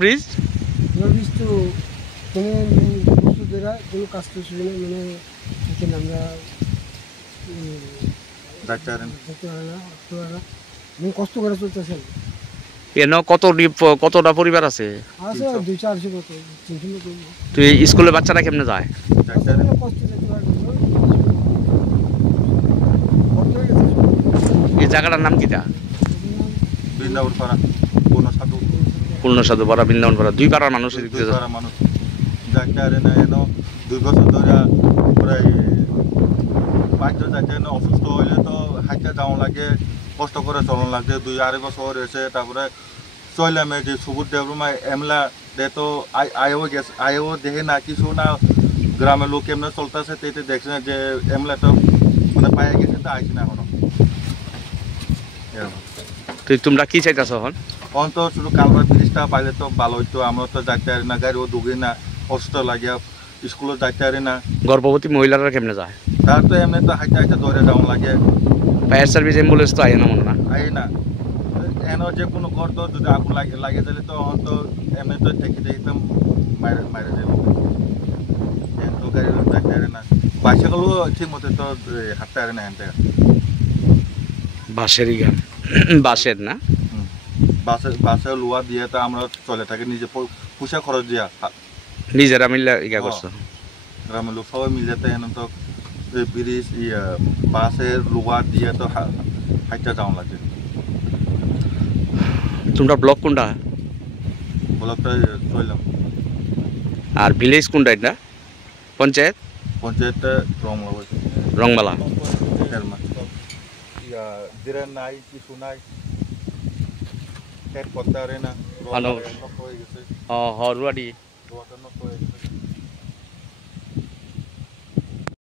Bridge bridge তো মানে বস্তু দ্বারা কোনো কাজ তো শুনে মানে এখানে আমরা ডাক্তার কষ্ট করে চলতেছে এন কতটা পরিবার আছে? আছে 200-400 মতো 300 মতো। তুই স্কুলে বাচ্চারা কেমনে যায়? ডাক্তার কষ্ট যেতে পারে এই জায়গাটার নাম কিটা? বৃন্দাবন পাড়া পূর্ণ সাধু পাড়া, বৃন্দাবন পাড়া, দুই পাড়ার মানুষ এদিক দুই দিয়ে যায়। পাড়া মানুষ ডাক্তার এনে 2 বছর ধরে প্রায় 5 জন ডাক্তার অসুস্থ হইলে তো হাইটা যাওয়া লাগে, কষ্ট করে চলন লাগে। 2-2.5 বছর হয়েছে। তারপরে চললাম যে সুবুর ডেভলপমেন্ট এমলা দে তো আয়ও দেখে না কিছু না, গ্রামের লোক এমনি চলতেছে তেতে দেখছে না যে এমলা তো মানে পায়ে গেছে তো আইসি না এখনো। তুই তোমরা কি চাইতেছ এখন? এখন তো শুধু কালভার ব্রিজটা পাইলে তো ভালো হইতো। আমরা তো যাইতে পারি না, গাড়িও ঢুকি না, অসুস্থ লাগে, স্কুলে যাইতে পারি না। গর্ভবতী মহিলারা কেমনে যায়? তার তো এমনি তো হাইতে হাইতে ধরে যাওয়া লাগে। ফায়ার সার্ভিস অ্যাম্বুলেন্স তো আয় না মনে না। আই না এন যে কোনো ঘর তো যদি আগুন লাগে দিলে তো এখন তো এমনি তো ঠেকে দিতাম মারে যাবো। তো গাড়ি যাইতে পারি না, বাইসাইকেলও ঠিক মতো তো হাঁটতে পারে না। এখান থেকে বাঁশেরই গান, বাঁশের না বাসে লোয়া দিয়ে তো আমরা চলে থাকি, নিজে পয়সা খরচ দিয়া নিজেরা মিলে ইয়া করছো। গ্রামের লোক সবাই মিলে তো এখন তো ব্রিজ বাসের লোয়া দিয়ে তো হাইটা যাওয়া লাগে। তোমরা ব্লক কোনটা? ব্লকটা চললাম। আর ভিলেজ কোনটা? এটা পঞ্চায়েত? পঞ্চায়েতটা রংবালা। জিরা নাই, কিছু নাই, করতে পারে না। হরুয়াড়ি। হয়ে গেছে।